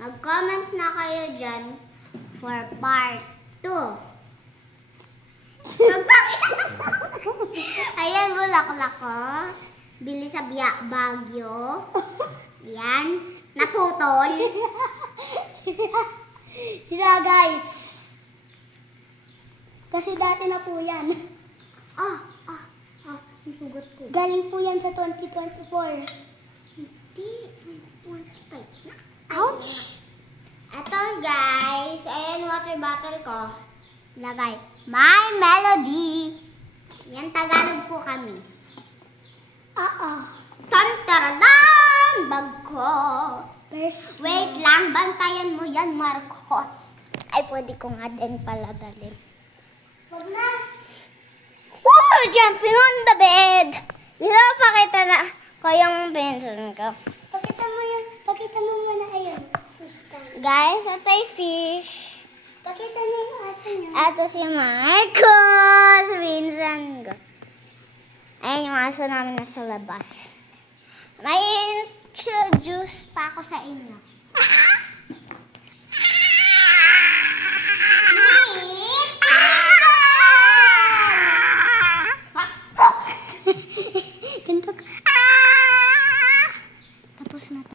Mag-comment na kayo dyan for part 2. Ayan, bulaklak ko. Bili sa Baguio. Ayan. Naputol. Sila guys. Kasi dati na po yan. Ang sugat ko. Galing po yan sa 2024. Hindi. 25 na. Ouch! Ito guys. Ayan, water bottle ko. Lagay. My Melody. Yan, Tagalog po kami. Tantaradan! Bag ko. Wait lang, bantayan mo yan, Marcos. Ay, pwede ko nga din pala dalhin. Wag na. Woo! Jumping on the bed! Dito, pakita na ko yung pencil ko. Pakita mo muna ayun. Guys, ito yung fish. Pakita niyo yung aso niyo. Ito si Marcos. Pinsan ko. Ayan yung aso namin nasa labas. May introduce pa ako sa inyo.